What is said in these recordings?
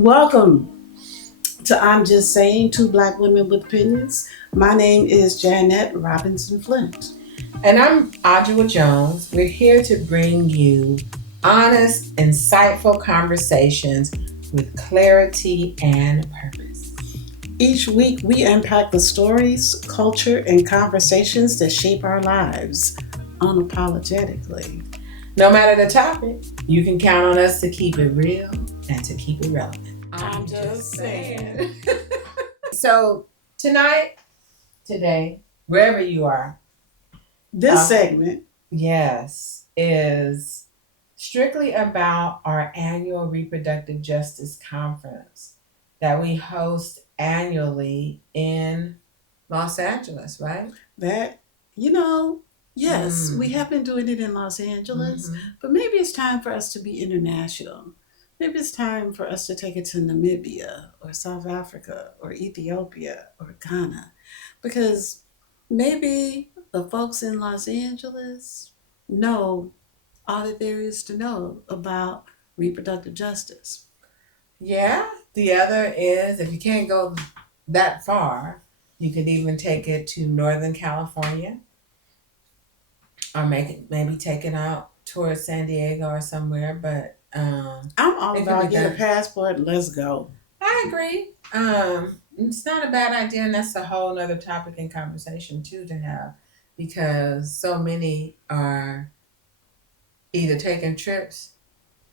Welcome to I'm Just Saying, Two Black Women with Opinions. My name is Janet Robinson Flint. And I'm Audra Jones. We're here to bring you honest, insightful conversations with clarity and purpose. Each week, we unpack the stories, culture, and conversations that shape our lives unapologetically. No matter the topic, you can count on us to keep it real and to keep it relevant. I'm just saying. So, today, wherever you are, This segment, yes, is strictly about our annual reproductive justice conference that we host annually in Los Angeles, right? that, yes, we have been doing it in Los Angeles, but maybe it's time for us to be international. Maybe it's time for us to take it to Namibia or South Africa or Ethiopia or Ghana because maybe the folks in Los Angeles know all that there is to know about reproductive justice. Yeah. The other is if you can't go that far, you could even take it to Northern California or maybe take it out towards San Diego or somewhere. But I'm all it could about be get a done. passport and let's go. I agree. It's not a bad idea, and that's a whole other topic in conversation too to have, because so many are either taking trips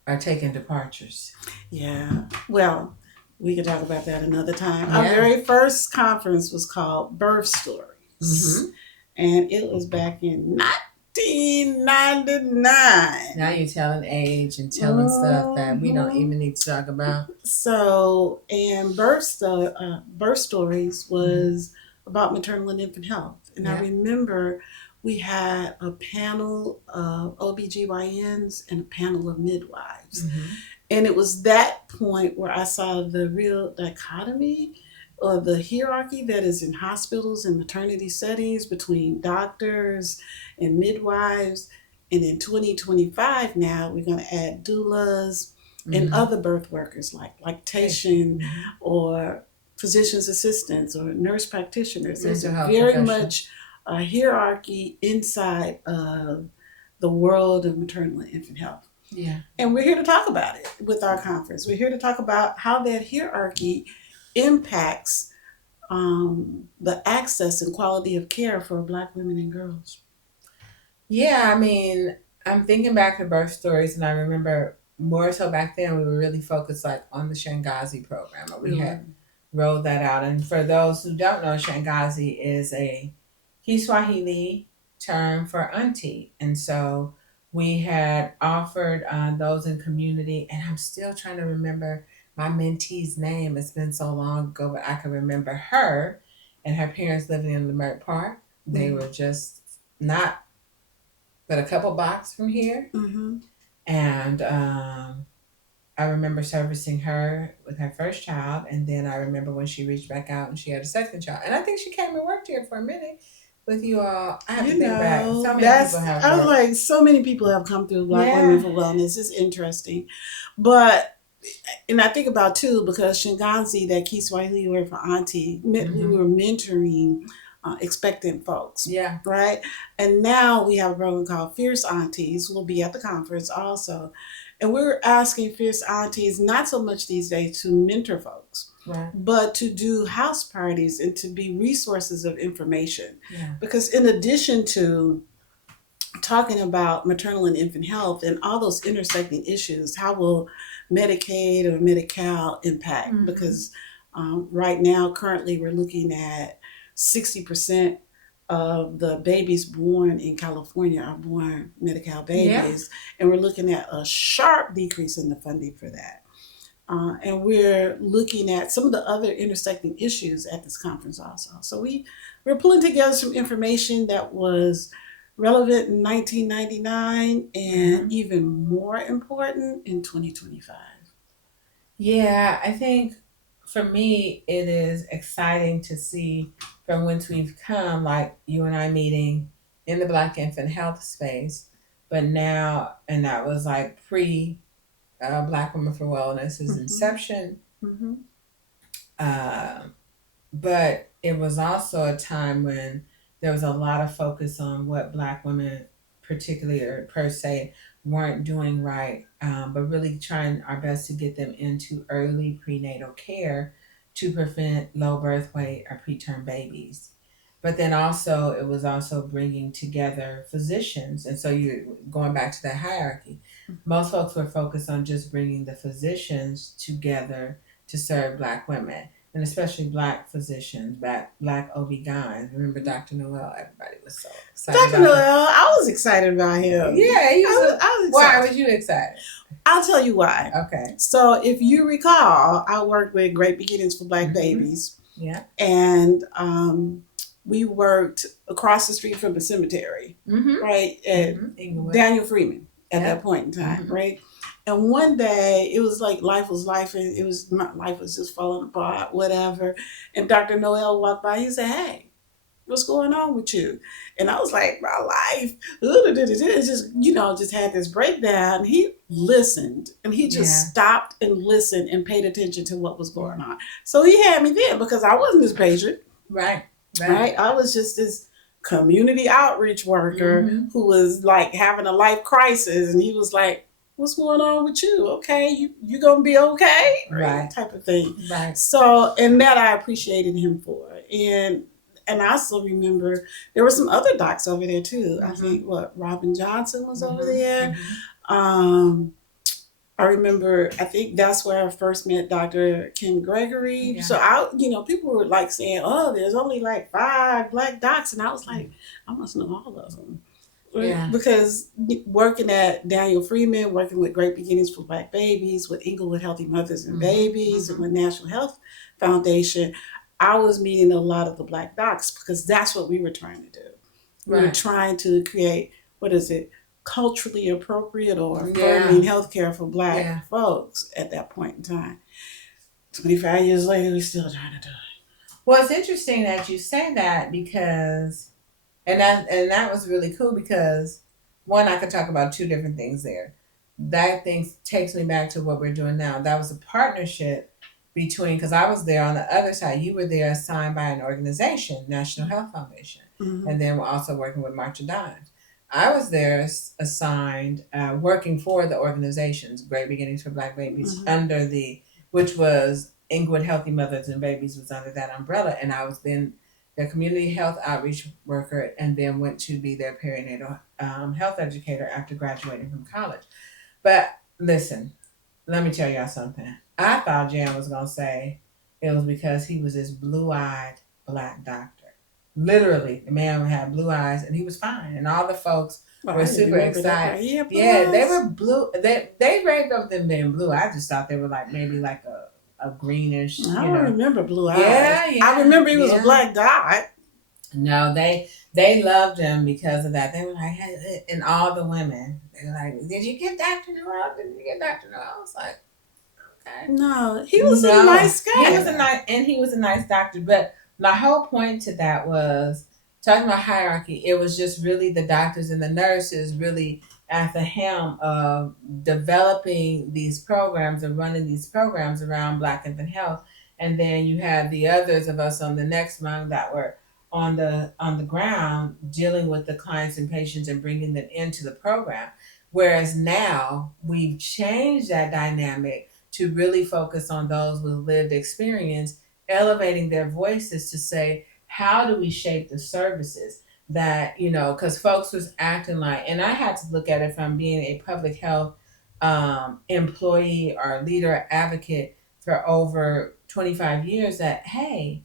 or taking departures. Yeah. Well, we could talk about that another time. Our Yeah. very first conference was called Birth Stories. Mm-hmm. And it was back in 1999. Now you're telling age and telling stuff that we don't even need to talk about. So, and Birth Stories was about maternal and infant health. And I Yeah. remember we had a panel of OBGYNs and a panel of midwives. Mm-hmm. And it was that point where I saw the real dichotomy or the hierarchy that is in hospitals and maternity settings between doctors and midwives. And in 2025 now, we're going to add doulas and other birth workers like lactation or physician's assistants or nurse practitioners. There's very much a hierarchy inside of the world of maternal and infant health. Yeah. And we're here to talk about it with our conference. We're here to talk about how that hierarchy impacts the access and quality of care for Black women and girls. Yeah, I mean, I'm thinking back to Birth Stories, and I remember more so back then we were really focused like on the Shangazi program. We had rolled that out. And for those who don't know, Shangazi is a Kiswahili term for auntie. And so we had offered those in community, and I'm still trying to remember my mentee's name. It's been so long ago, but I can remember her and her parents living in Leimert Park. They were just not but a couple blocks from here. Mm-hmm. And I remember servicing her with her first child, and then I remember when she reached back out and she had a second child. And I think she came and worked here for a minute with you all. I have to think back. So many people have I was worked. like, so many people have come through Black Women for Wellness. It's interesting. But and I think about too, because Shinganzi, that Kiswahili word for auntie, meant we were mentoring expectant folks. Yeah. Right? And now we have a program called Fierce Aunties. We'll be at the conference also. And we're asking Fierce Aunties, not so much these days to mentor folks, Right. but to do house parties and to be resources of information. Yeah. Because in addition to talking about maternal and infant health and all those intersecting issues, how will Medicaid or Medi-Cal impact? Because right now, currently, we're looking at 60% of the babies born in California are born Medi-Cal babies. And we're looking at a sharp decrease in the funding for that. And we're looking at some of the other intersecting issues at this conference also. So we're pulling together some information that was relevant in 1999 and even more important in 2025. Yeah, I think for me, it is exciting to see from whence we've come, like you and I meeting in the Black infant health space, but now, and that was like pre Black Women for Wellness's inception Mm-hmm. Uh, but it was also a time when there was a lot of focus on what Black women, particularly or per se, weren't doing right, but really trying our best to get them into early prenatal care to prevent low birth weight or preterm babies. But then also, it was also bringing together physicians. And so you're going back to that hierarchy. Most folks were focused on just bringing the physicians together to serve Black women, and especially Black physicians, Black OB-GYNs. Remember Dr. Noel? Everybody was so excited Dr. about that. Noel, I was excited about him. Yeah, he was. I was Why excited. was you excited? I'll tell you why. Okay. So if you recall, I worked with Great Beginnings for Black Babies. Yeah. And we worked across the street from the cemetery, right? At Daniel Freeman at that point in time, right? And one day it was like life was life, and my life was just falling apart, whatever. And Dr. Noel walked by. He said, "Hey, what's going on with you?" And I was like, "My life, just had this breakdown." He listened, and he just stopped and listened and paid attention to what was going on. So he had me there because I wasn't his patient. Right. I was just this community outreach worker who was like having a life crisis, and he was like, "What's going on with you? Okay, you gonna be okay?" Right. Type of thing. Right. So, and that I appreciated him for. And I also remember there were some other docs over there too. I think Robin Johnson was over there. I think that's where I first met Dr. Kim Gregory. Yeah. So people were like saying, "Oh, there's only like 5 Black docs," and I was like, I must know all of them. Yeah. Because working at Daniel Freeman, working with Great Beginnings for Black Babies, with Inglewood Healthy Mothers and Babies, and with National Health Foundation, I was meeting a lot of the Black docs because that's what we were trying to do. We were trying to create, culturally appropriate or affirming healthcare for Black folks at that point in time. 25 years later, we're still trying to do it. Well, it's interesting that you say that because, and that was really cool because, one, I could talk about 2 different things there. That thing takes me back to what we're doing now. That was a partnership between, because I was there on the other side. You were there assigned by an organization, National Health Foundation, and then we're also working with March of Dimes. I was there assigned, working for the organizations, Great Beginnings for Black Babies, which was Inglewood Healthy Mothers and Babies was under that umbrella. And I was then their community health outreach worker and then went to be their perinatal health educator after graduating from college. But listen, let me tell y'all something. I thought Jan was going to say it was because he was this blue-eyed Black doctor. Literally, the man had blue eyes, and he was fine. And all the folks were super excited. Yeah, they were blue. They raved of them being blue. I just thought they were like maybe like a greenish. I don't remember blue eyes. Yeah. I remember he was a Black dot. No, they loved him because of that. They were like, hey, and all the women, they were like, "Did you get Dr. Noel? Did you get Dr. Noel?" I was like, okay. No, he was a nice guy. He was a nice doctor, but my whole point to that was talking about hierarchy. It was just really the doctors and the nurses really at the helm of developing these programs and running these programs around Black infant health. And then you had the others of us on the next rung that were on the ground dealing with the clients and patients and bringing them into the program. Whereas now we've changed that dynamic to really focus on those with lived experience, elevating their voices to say, how do we shape the services that, because folks was acting like, and I had to look at it from being a public health employee or leader advocate for over 25 years that, hey,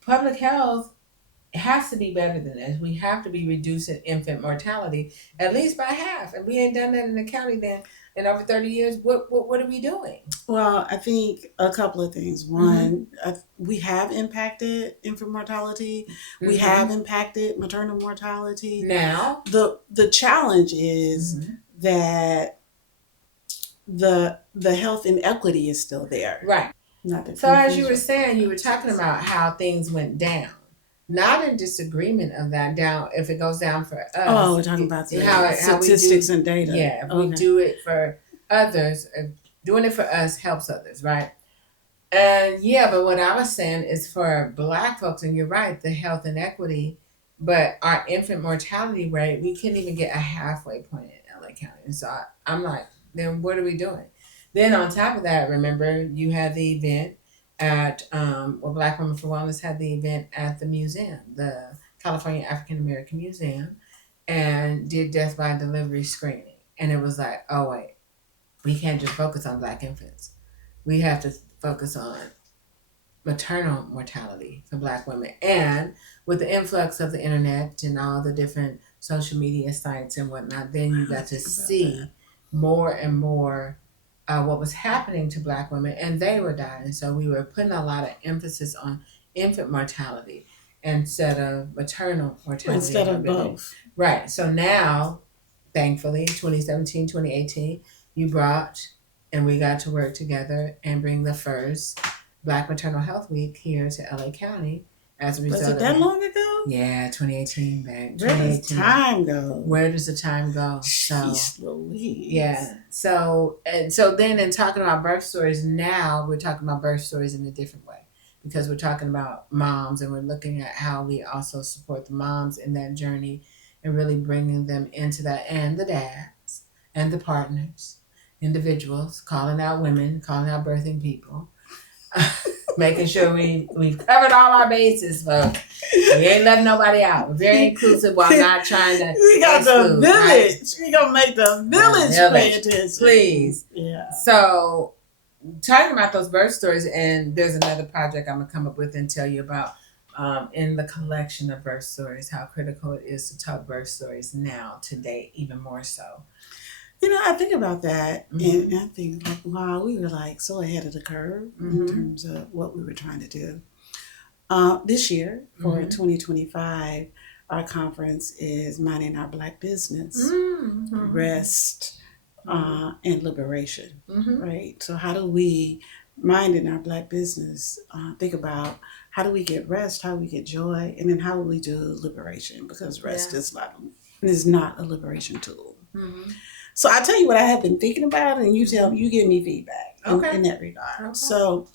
public health has to be better than this. We have to be reducing infant mortality at least by half. And we ain't done that in the county then in over 30 years. What are we doing? Well, I think a couple of things. One, we have impacted infant mortality. We have impacted maternal mortality. Now, the challenge is that the health inequity is still there. Right. So as you were saying, you were talking about how things went down. Not in disagreement of that down, if it goes down for us. Oh, we're talking about the statistics and data. Yeah, if we do it for others, doing it for us helps others, right? And yeah, but what I was saying is for Black folks, and you're right, the health inequity, but our infant mortality rate, we can't even get a halfway point in LA County. And so I'm like, then what are we doing? Then on top of that, remember you had the event at Black Women for Wellness had the event at the museum, the California African American Museum, and did death by delivery screening. And it was like, oh wait, we can't just focus on Black infants. We have to focus on maternal mortality for Black women. And with the influx of the internet and all the different social media sites and whatnot, then you got to see more and more what was happening to Black women, and they were dying. So we were putting a lot of emphasis on infant mortality instead of maternal mortality. Instead of both. Right. So now, thankfully, 2017, 2018, you brought, and we got to work together and bring the first Black Maternal Health Week here to LA County as a result. Was it that long ago? Yeah, 2018, back. Where does time go? Where does the time go? Jeez Louise. Yeah. So then in talking about birth stories, now we're talking about birth stories in a different way, because we're talking about moms and we're looking at how we also support the moms in that journey and really bringing them into that, and the dads and the partners, individuals, calling out women, calling out birthing people, making sure we've covered all our bases, folks. We ain't letting nobody out. We're very inclusive while not trying to. We got exclude, the village. right? We gonna make the village pay attention. Please. Yeah. So, talking about those birth stories, and there's another project I'm gonna come up with and tell you about in the collection of birth stories, how critical it is to talk birth stories now, today, even more so. You know, I think about that, Mm-hmm. and I think, like, wow, we were like so ahead of the curve Mm-hmm. in terms of what we were trying to do. This year, for Mm-hmm. 2025, our conference is Minding Our Black Business, Mm-hmm. Rest, and Liberation, Mm-hmm. right? So how do we, minding our Black business, think about how do we get rest, how do we get joy, and then how will we do liberation? Because rest is not a liberation tool. Mm-hmm. So I tell you what I have been thinking about, and you give me feedback in that regard. Okay. So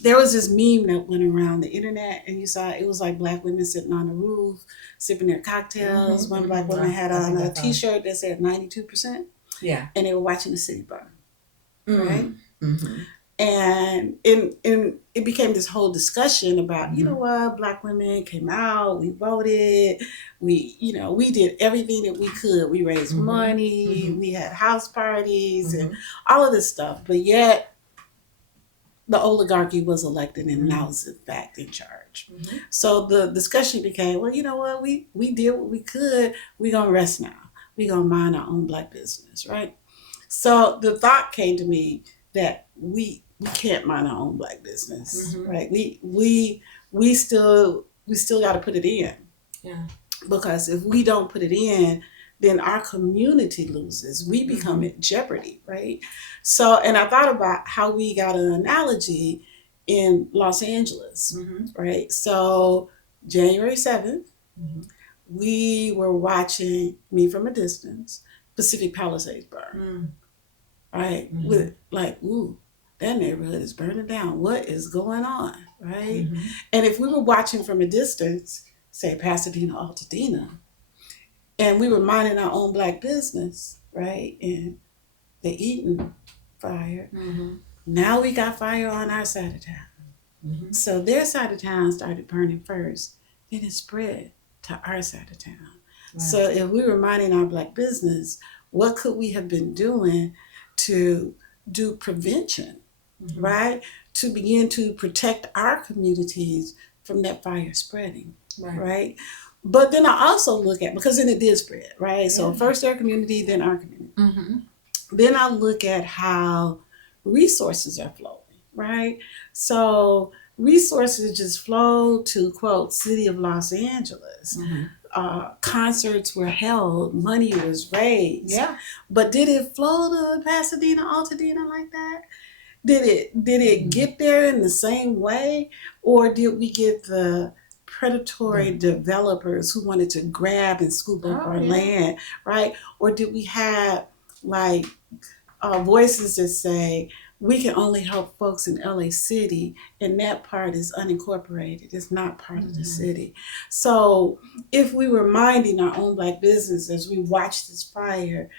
there was this meme that went around the internet, and you saw it was like Black women sitting on the roof, sipping their cocktails. Mm-hmm. One Black woman had on a T-shirt that said 92%. Yeah. And they were watching the city burn, Mm-hmm. right? Mm-hmm. And it became this whole discussion about, Mm-hmm. you know what, Black women came out, we voted, we did everything that we could. We raised Mm-hmm. money, Mm-hmm. we had house parties Mm-hmm. and all of this stuff. But yet the oligarchy was elected and now is in fact in charge. Mm-hmm. So the discussion became, well, you know what, we did what we could, we're gonna rest now. We're gonna mind our own Black business, right? So the thought came to me that we can't mind our own Black business, Mm-hmm. right? We still got to put it in. Yeah. Because if we don't put it in, then our community loses. We become Mm-hmm. in jeopardy, right? So, and I thought about how we got an analogy in Los Angeles, Mm-hmm. right? So January 7th, Mm-hmm. we were watching, me from a distance, Pacific Palisades burn. Mm-hmm. Right? Mm-hmm. With like, ooh, that neighborhood is burning down. What is going on? Right? Mm-hmm. And if we were watching from a distance, say Pasadena, Altadena, and we were minding our own Black business, right? And the Eaton fire, Mm-hmm. now we got fire on our side of town. Mm-hmm. So their side of town started burning first, then it spread to our side of town. Wow. So if we were minding our Black business, what could we have been doing to do prevention, Mm-hmm. right? To begin to protect our communities from that fire spreading, right? But then I also look at, because then it did spread, right? So first their community, then our community. Mm-hmm. Then I look at how resources are flowing, right? So resources just flow to, quote, City of Los Angeles. Mm-hmm. Concerts were held, money was raised. Yeah. But did it flow to Pasadena, Altadena like that? Did it get there in the same way? Or did we get the predatory developers who wanted to grab and scoop up our land, right? Or did we have like voices that say, we can only help folks in LA City, and that part is unincorporated. It's not part of the city. So if we were minding our own Black business as we watched this fire,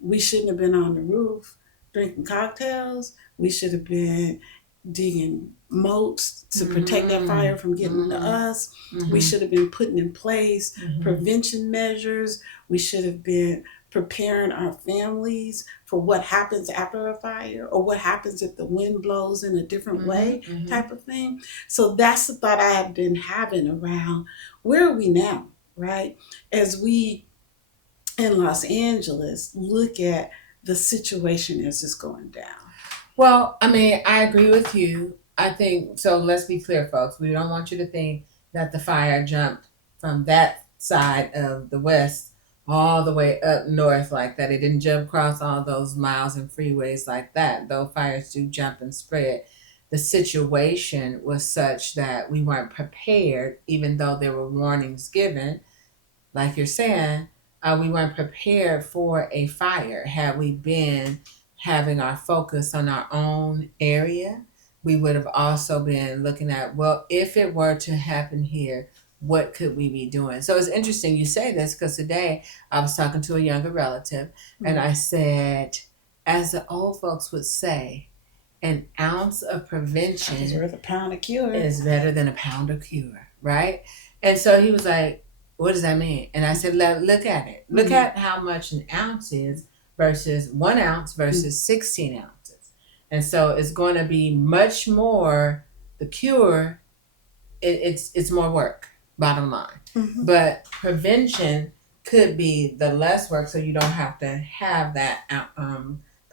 we shouldn't have been on the roof drinking cocktails. We should have been digging moats to protect that fire from getting to us. We should have been putting in place prevention measures. We should have been preparing our families for what happens after a fire, or what happens if the wind blows in a different way, type of thing. So that's the thought I have been having around where are we now, right? As we in Los Angeles look at the situation as it's going down. Well, I mean, I agree with you. I think, so let's be clear, folks. We don't want you to think that the fire jumped from that side of the West all the way up north like that. It didn't jump across all those miles and freeways like that, though fires do jump and spread. The situation was such that we weren't prepared, even though there were warnings given. Like you're saying, we weren't prepared for a fire. Had we been having our focus on our own area, we would have also been looking at, well, if it were to happen here, what could we be doing? So it's interesting you say this, because today I was talking to a younger relative and I said, as the old folks would say, an ounce of prevention is worth a pound of cure. Is better than a pound of cure, right? And so he was like, what does that mean? And I said, look at it. Look at how much an ounce is versus 1 ounce versus 16 ounces. And so it's going to be much more, the cure, it's more work, bottom line. But prevention could be the less work, so you don't have to have that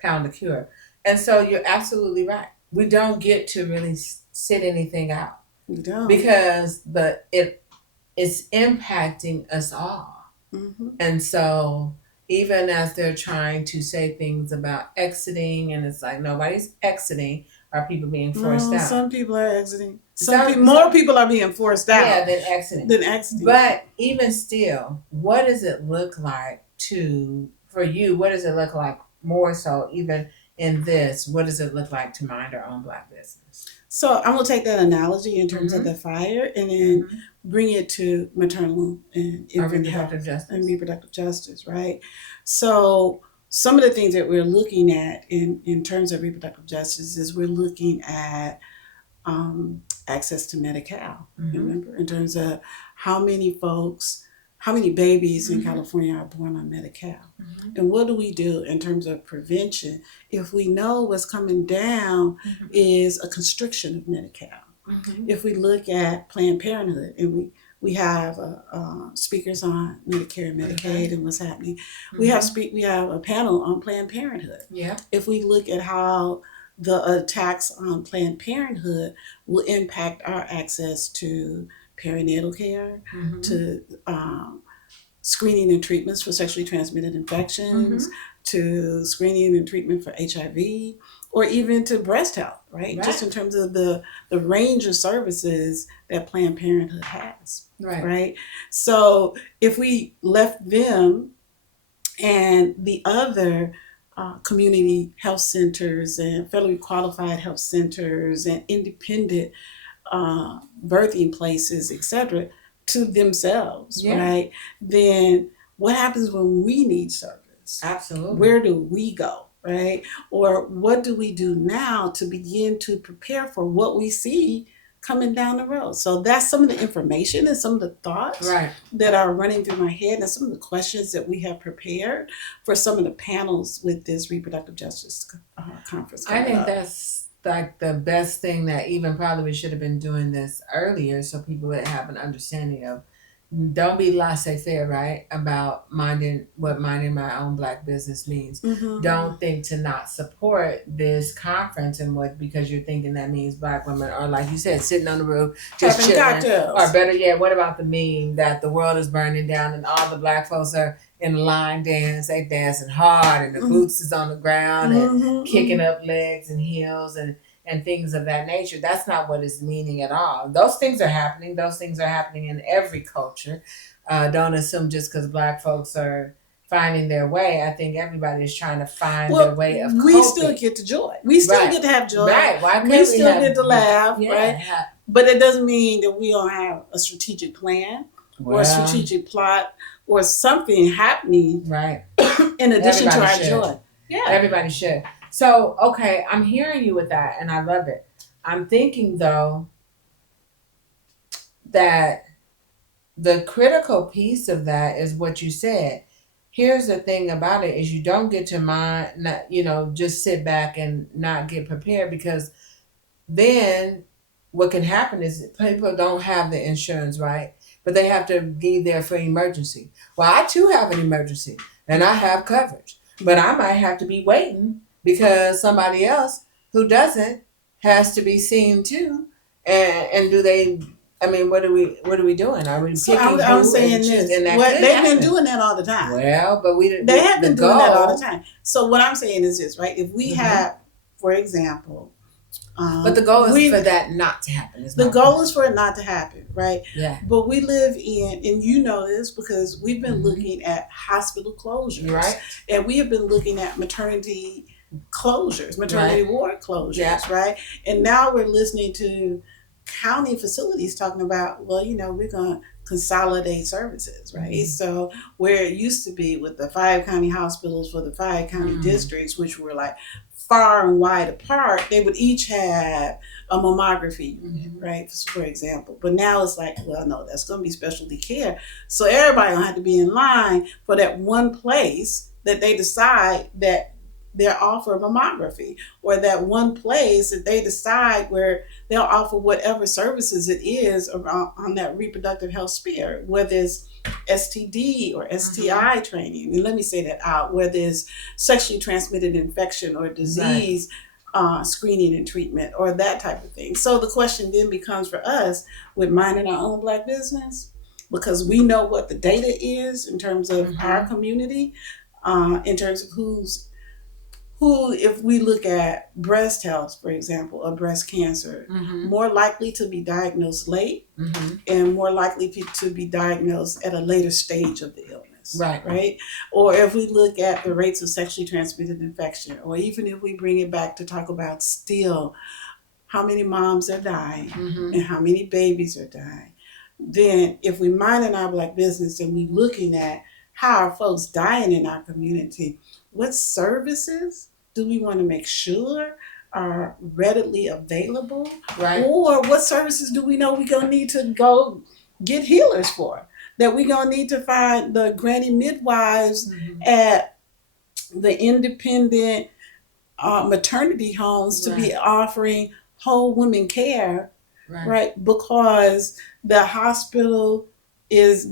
pound of cure. And so you're absolutely right. We don't get to really sit anything out. We don't. Because it's impacting us all. And so even as they're trying to say things about exiting, and it's like nobody's exiting, are people being forced out? Some people are exiting. More people are being forced out. Yeah, than exiting. But even still, what does it look like for you, what does it look like more so even in this, what does it look like to mind our own Black business? So I'm going to take that analogy in terms of the fire and then bring it to maternal and infant health and reproductive justice, right? So some of the things that we're looking at in terms of reproductive justice is we're looking at access to Medi-Cal, remember, in terms of how many babies in California are born on Medi-Cal. And what do we do in terms of prevention if we know what's coming down is a constriction of Medi-Cal? If we look at Planned Parenthood, and we have speakers on Medicare and Medicaid and what's happening, we have a panel on Planned Parenthood. If we look at how the attacks on Planned Parenthood will impact our access to perinatal care, to screening and treatments for sexually transmitted infections, to screening and treatment for HIV, or even to breast health, right? Just in terms of the range of services that Planned Parenthood has, right? So if we left them and the other community health centers and federally qualified health centers and independent birthing places, etc., to themselves, right? Then what happens when we need service? Absolutely. Where do we go, right? Or what do we do now to begin to prepare for what we see coming down the road? So that's some of the information and some of the thoughts that are running through my head, and some of the questions that we have prepared for some of the panels with this reproductive justice conference. I think that's like the best thing, that even probably we should have been doing this earlier so people would have an understanding of, don't be laissez-faire, right, about minding my own Black business means. Don't think to not support this conference and because you're thinking that means Black women are, like you said, sitting on the roof just chilling. Cocktails. Or better yet, what about the meme that the world is burning down and all the Black folks are in line dance, they dancing hard and the boots is on the ground and kicking up legs and heels and things of that nature. That's not what it's meaning at all. Those things are happening. Those things are happening in every culture. Don't assume just because Black folks are finding their way. I think everybody's trying to find their way of we coping. Still get to joy. We still get to have joy. Right. Why can't we still get to laugh, yeah, right? But it doesn't mean that we don't have a strategic plan or a strategic plot or something happening right in addition to our joy. Yeah. Everybody should. So, okay, I'm hearing you with that, and I love it. I'm thinking, though, that the critical piece of that is what you said. Here's the thing about it is you don't get to mind, not, just sit back and not get prepared, because then what can happen is people don't have the insurance, right? But they have to be there for emergency. Well, I too have an emergency and I have coverage, but I might have to be waiting because somebody else who doesn't has to be seen too. And do they? I mean, what are we doing? Are we picking I'm saying this. They've been doing that all the time. Well, but they have been doing that all the time. So what I'm saying is this, right? If we have, for example, but the goal is for that not to happen. The goal is for it not to happen, right? Yeah. But we live in, and you know this because we've been looking at hospital closures, right? And we have been looking at maternity closures, maternity ward closures, right? And now we're listening to county facilities talking about, well, we're going to consolidate services, right? So where it used to be with the 5 county hospitals for the 5 county districts, which were like far and wide apart, they would each have a mammography unit, right? For example. But now it's like, well, no, that's going to be specialty care. So everybody going to have to be in line for that one place that they decide that they'll offer mammography, or that one place that they decide where they'll offer whatever services it is on that reproductive health sphere, whether it's STD or STI training. And let me say that out, whether it's sexually transmitted infection or disease screening and treatment or that type of thing. So the question then becomes for us with minding our own Black business, because we know what the data is in terms of our community, in terms of who, if we look at breast health, for example, or breast cancer, more likely to be diagnosed late and more likely to be diagnosed at a later stage of the illness. Right? Or if we look at the rates of sexually transmitted infection, or even if we bring it back to talk about still how many moms are dying and how many babies are dying, then if we mind in our Black business and we looking at how are folks dying in our community, what services do we want to make sure are readily available? Right. Or what services do we know we're going to need to go get healers for? That we're going to need to find the granny midwives at the independent maternity homes to be offering whole women care, right? Because the hospital has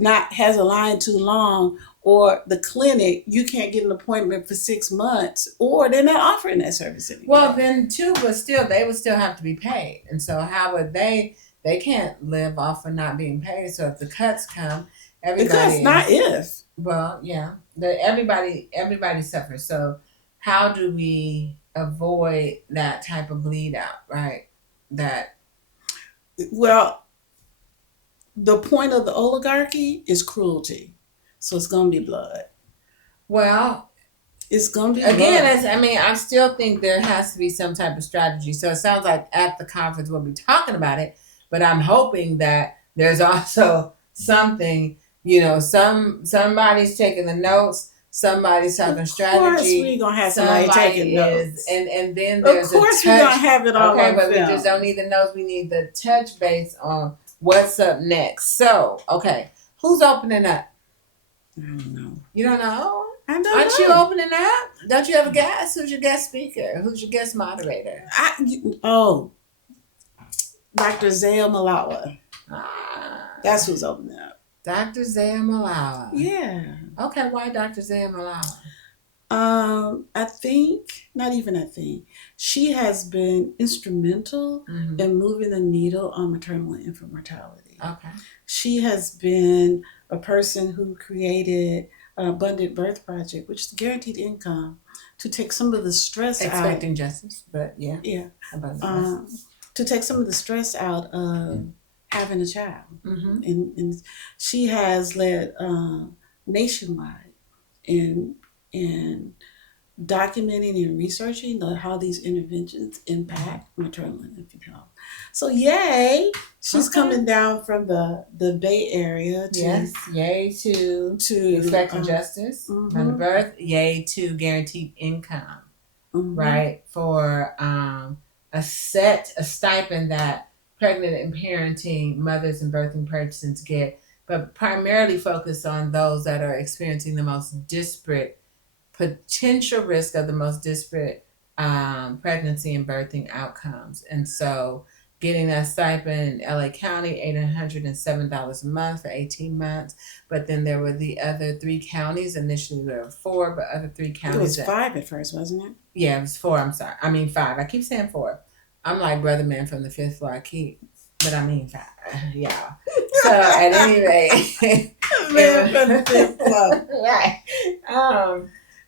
a line too long, or the clinic, you can't get an appointment for 6 months, or they're not offering that service anymore. Well, then too, but still, they would still have to be paid. And so how would they can't live off of not being paid. So if the cuts come, everybody Well, yeah. Everybody suffers. So how do we avoid that type of bleed out, right? Well, the point of the oligarchy is cruelty. So it's going to be blood. Well, it's going to be again, I still think there has to be some type of strategy. So it sounds like at the conference we'll be talking about it, but I'm hoping that there's also something, somebody's taking the notes, somebody's talking strategy. Of course we're going to have somebody taking notes. And then there's of course we're going to have it all. Okay, but we just don't need the notes. We need the touch base on what's up next. So, okay, who's opening up? I don't know. You don't know? I don't know. Aren't you opening up? Don't you have a guest? Who's your guest speaker? Who's your guest moderator? Dr. Zaya Malawa. That's who's opening up. Dr. Zaya Malawa. Yeah. Okay, why Dr. Zaya Malawa? I think, she has been instrumental in moving the needle on maternal and infant mortality. Okay. She has been a person who created an Abundant Birth Project, which is guaranteed income, to take some of the stress out. Expecting justice, but yeah. Yeah. To take some of the stress out of having a child. And she has led nationwide in documenting and researching how these interventions impact maternal and infant health. So yay, she's coming down from the Bay Area to yay to respect justice from the birth, yay to guaranteed income, right, for a stipend that pregnant and parenting mothers and birthing persons get, but primarily focused on those that are experiencing the most disparate potential risk of the most disparate pregnancy and birthing outcomes. And so getting that stipend in LA County, $807 a month for 18 months. But then there were the other 3 counties. Initially there were 4, but other 3 counties. It was 5 at first, wasn't it? Yeah, it was 4. I'm sorry. I mean 5. I keep saying 4. I'm like Brother Man from the 5th floor. But I mean 5. Yeah. So at any rate. Man from the 5th floor. Right.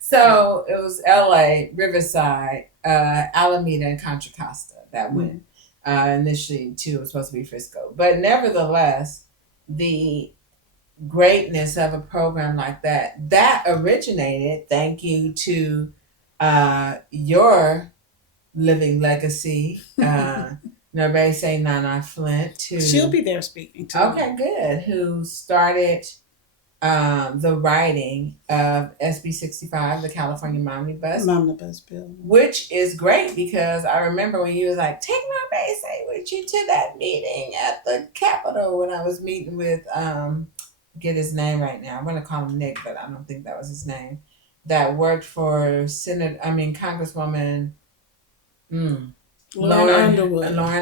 So it was LA, Riverside, Alameda, and Contra Costa that went. Initially, too, it was supposed to be Frisco. But nevertheless, the greatness of a program like that originated, thank you to your living legacy, Nerbese Nana Flint. She'll be there speaking too. Okay, good. Who started the writing of SB 65, the California Omnibus Bill, which is great because I remember when you was like, take my base with you to that meeting at the Capitol when I was meeting with get his name right now. I'm gonna call him Nick, but I don't think that was his name. That worked for Congresswoman Lauren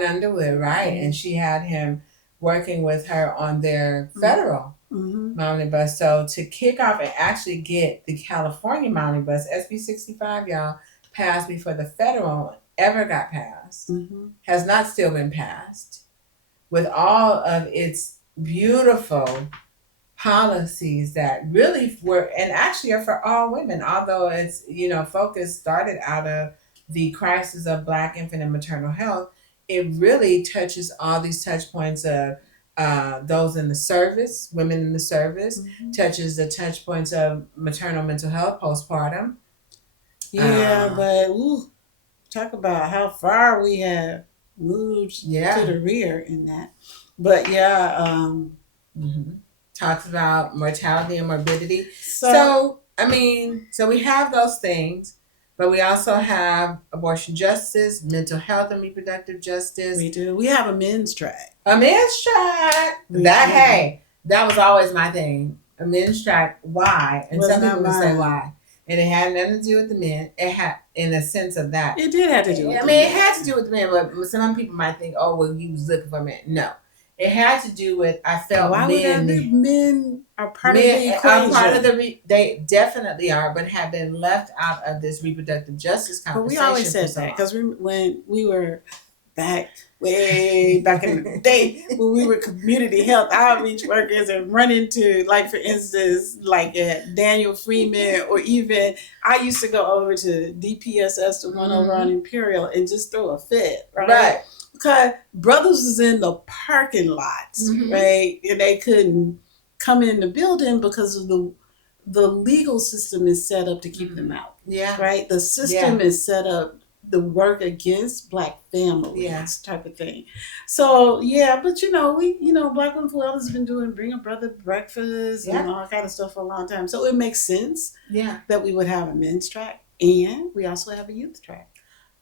Underwood, right? And she had him working with her on their federal omnibus. So to kick off and actually get the California omnibus, SB 65, y'all, passed before the federal ever got passed, has not still been passed, with all of its beautiful policies that really were, and actually are for all women, although it's, focus started out of the crisis of Black infant and maternal health. It really touches all these touch points of those in the service, women in the service, touches the touch points of maternal mental health, postpartum. Yeah, but talk about how far we have moved to the rear in that. But talks about mortality and morbidity. So we have those things. But we also have abortion justice, mental health and reproductive justice. We do. We have a men's track. A men's track. That was always my thing. A men's track. Why? And some people would say why. And it had nothing to do with the men. It had, in a sense of that. It did have to do with the men. It had to do with the men, but some people might think, oh, well, you was looking for men. No. It had to do with, I felt men are part of the equation. They definitely are, but have been left out of this reproductive justice conversation. But we always said that because when we were way back in the day, when we were community health outreach workers and run into, like, for instance, like at Daniel Freeman, or even I used to go over to DPSS, the one over on Imperial, and just throw a fit, right? Because brothers was in the parking lots, right? And they couldn't come in the building because of the legal system is set up to keep them out. Yeah. Right? The system is set up to work against Black families type of thing. So, but Black Women for Wellness has been doing Bring a Brother Breakfast and all that kind of stuff for a long time. So it makes sense that we would have a men's track, and we also have a youth track.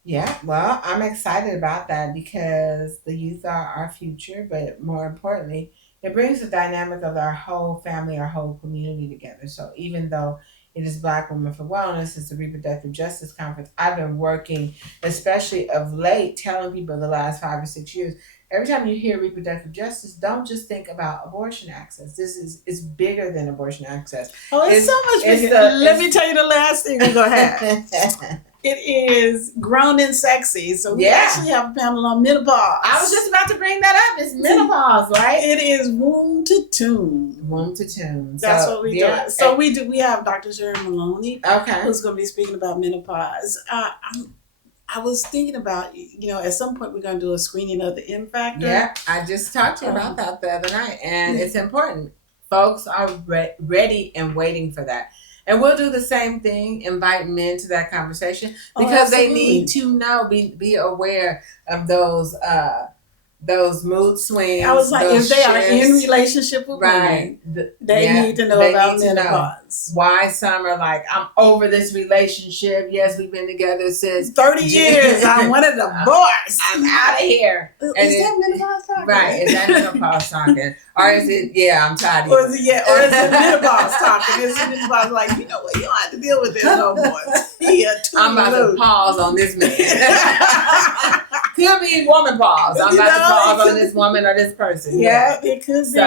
Yeah, well, I'm excited about that because the youth are our future, but more importantly, it brings the dynamic of our whole family, our whole community together. So even though it is Black Women for Wellness, it's the Reproductive Justice Conference, I've been working, especially of late, telling people the last 5 or 6 years, every time you hear reproductive justice, don't just think about abortion access. It's bigger than abortion access. Oh, it's so much bigger. Let me tell you the last thing we're going to have. It is grown and sexy. So we actually have a panel on menopause. I was just about to bring that up. It's menopause, right? It is womb to tomb. Womb to tomb. That's what we do. So we have Dr. Sharon Maloney, who's going to be speaking about menopause. I was thinking about, at some point we're going to do a screening of the M factor. Yeah, I just talked to you about that the other night, and it's important. Folks are ready and waiting for that. And we'll do the same thing, invite men to that conversation because they need to know, be aware of those mood swings. I was like, if they are in shifts. relationship with Right. women, they need to know about menopause. Why some are like, I'm over this relationship. Yes, we've been together since 30 years. I want a divorce. I'm out of here. Is that menopause talking? Right. Is that menopause talking? Or is it, yeah, I'm tired of Or is it menopause talking? Is it menopause like, you know what, you don't have to deal with this no more. Yeah, I'm about to pause on this man. Could be woman pause. I'm about to pause on this woman or this person. Yeah, it could be.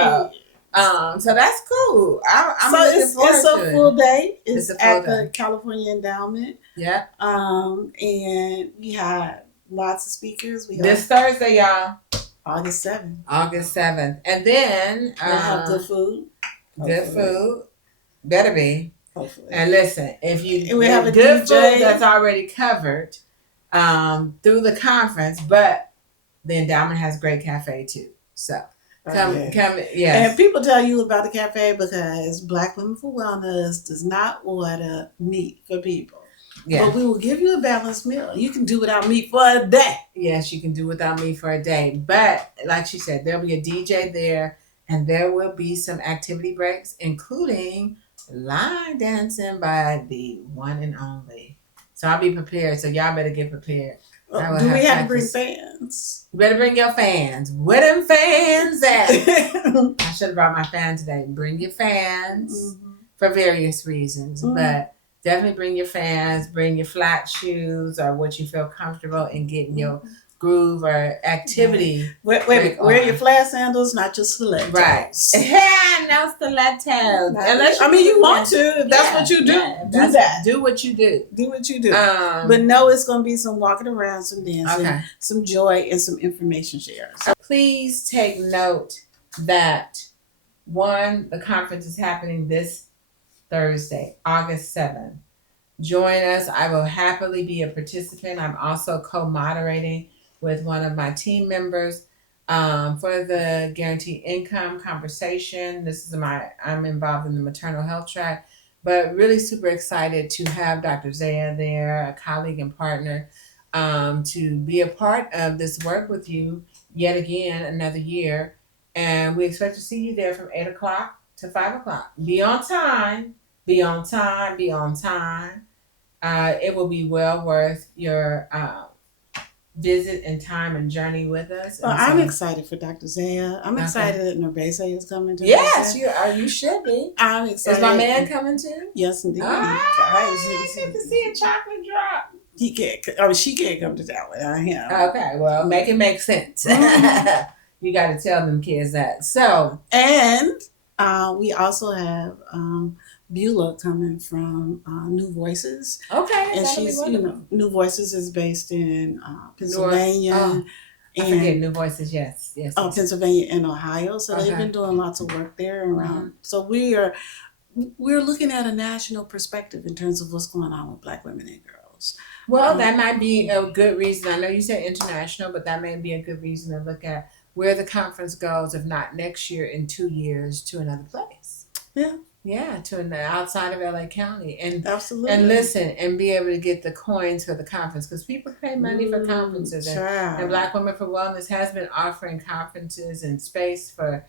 So that's cool. I'm looking forward to it. It's a full day. It's at the California Endowment. Yeah. And we had lots of speakers. This Thursday, y'all. August 7th. August 7th. And then we'll have good food. Good food. Better be. Hopefully. And listen, if we have a good DJ food that's already covered through the conference, but the endowment has great cafe too. So come, yes. And people tell you about the cafe because Black Women for Wellness does not order meat for people. Yeah. But we will give you a balanced meal. You can do without meat for a day. Yes, you can do without meat for a day. But like she said, there'll be a DJ there and there will be some activity breaks, including line dancing by the one and only. So I'll be prepared. So y'all better get prepared. Do we have to bring fans? You better bring your fans. Where them fans at? I should have brought my fan today. Bring your fans for various reasons. But definitely bring your fans. Bring your flat shoes or what you feel comfortable in getting your groove or activity. Wear your flat sandals, not your stilettos. Right. Yeah, no stilettos. Unless you want to. If that's what you do. Do that. Do what you do. Do what you do. But no, it's going to be some walking around, some dancing, some joy, and some information sharing. So please take note that the conference is happening this Thursday, August 7th. Join us. I will happily be a participant. I'm also co-moderating with one of my team members for the guaranteed income conversation. I'm involved in the maternal health track, but really super excited to have Dr. Zaya there, a colleague and partner, to be a part of this work with you yet again, another year. And we expect to see you there from 8 o'clock to 5 o'clock. Be on time, be on time, be on time. It will be well worth your visit and time and journey with us. Well, I'm excited for Dr. Zaya. I'm excited that Norbese is coming to. Yes, you should be. I'm excited. Is my man coming too? Yes, indeed. I get to see a chocolate drop. He can't. She can't come to that without him. Okay, well, make it make sense. You got to tell them kids that. So, and we also have Beulah coming from New Voices. Okay, and she's New Voices is based in Pennsylvania. I forget New Voices. Yes. Pennsylvania and Ohio. So they've been doing lots of work there around. So we're looking at a national perspective in terms of what's going on with Black women and girls. Well, that might be a good reason. I know you said international, but that may be a good reason to look at where the conference goes, if not next year, in 2 years, to another place. Yeah, to outside of LA County. And absolutely. And listen, and be able to get the coins for the conference, because people pay money for conferences. And Black Women for Wellness has been offering conferences and space for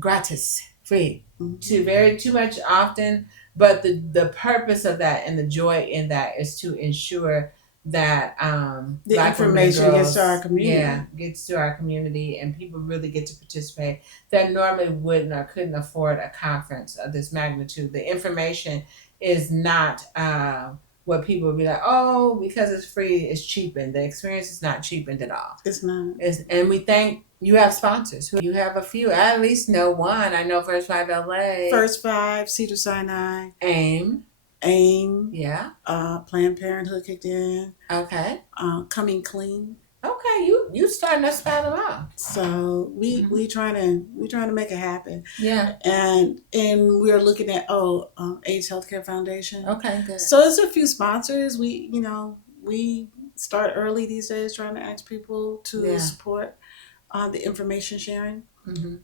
gratis, free, too much often. But the purpose of that and the joy in that is to ensure that the Black information gets to our community. Yeah, gets to our community, and people really get to participate that normally wouldn't or couldn't afford a conference of this magnitude. The information is not what people would be like, oh, because it's free, it's cheapened. The experience is not cheapened at all. It's not. And we thank you have sponsors. You have a few. I at least know one. I know First 5 LA. First 5, Cedars-Sinai. AIM. Yeah. Planned Parenthood kicked in. Okay. Coming Clean. Okay, you starting to spell them out. So we trying to make it happen. Yeah. And we're looking at AIDS Healthcare Foundation. Okay, good. So it's a few sponsors. We start early these days trying to ask people to support the information sharing.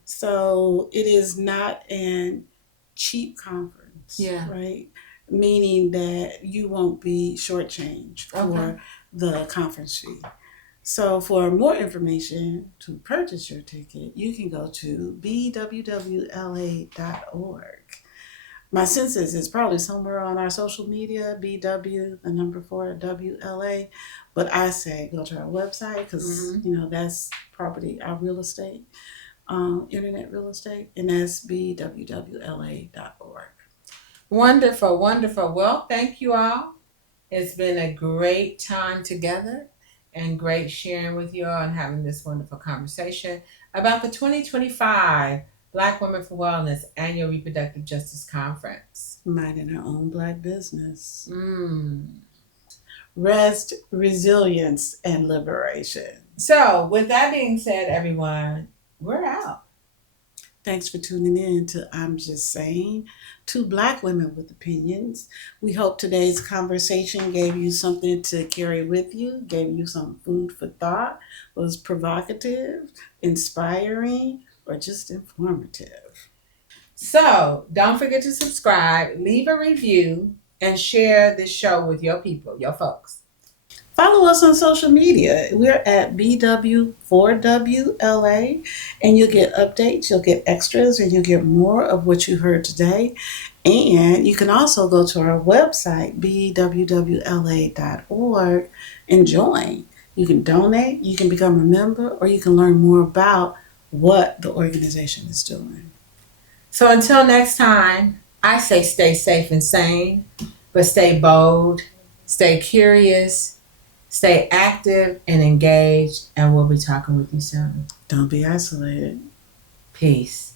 So it is not an cheap conference. funds. Yeah. Right? Meaning that you won't be shortchanged for Okay. the conference fee. So for more information to purchase your ticket, you can go to bwwla.org. My sense is probably somewhere on our social media, BW, the number 4WLA. But I say go to our website because, that's property, our real estate, internet real estate, and that's bwwla.org. Wonderful, wonderful. Well, thank you all. It's been a great time together and great sharing with you all and having this wonderful conversation about the 2025 Black Women for Wellness Annual Reproductive Justice Conference. Minding our own Black business. Mm. Rest, resilience, and liberation. So, with that being said, everyone, we're out. Thanks for tuning in to I'm Just Saying, two Black women with opinions. We hope today's conversation gave you something to carry with you, gave you some food for thought, was provocative, inspiring, or just informative. So, don't forget to subscribe, leave a review, and share this show with your people, your folks. Follow us on social media. We're at BW4WLA, and you'll get updates, you'll get extras, and you'll get more of what you heard today. And you can also go to our website, bwwla.org, and join. You can donate, you can become a member, or you can learn more about what the organization is doing. So until next time, I say stay safe and sane, but stay bold, stay curious, stay active and engaged, and we'll be talking with you soon. Don't be isolated. Peace.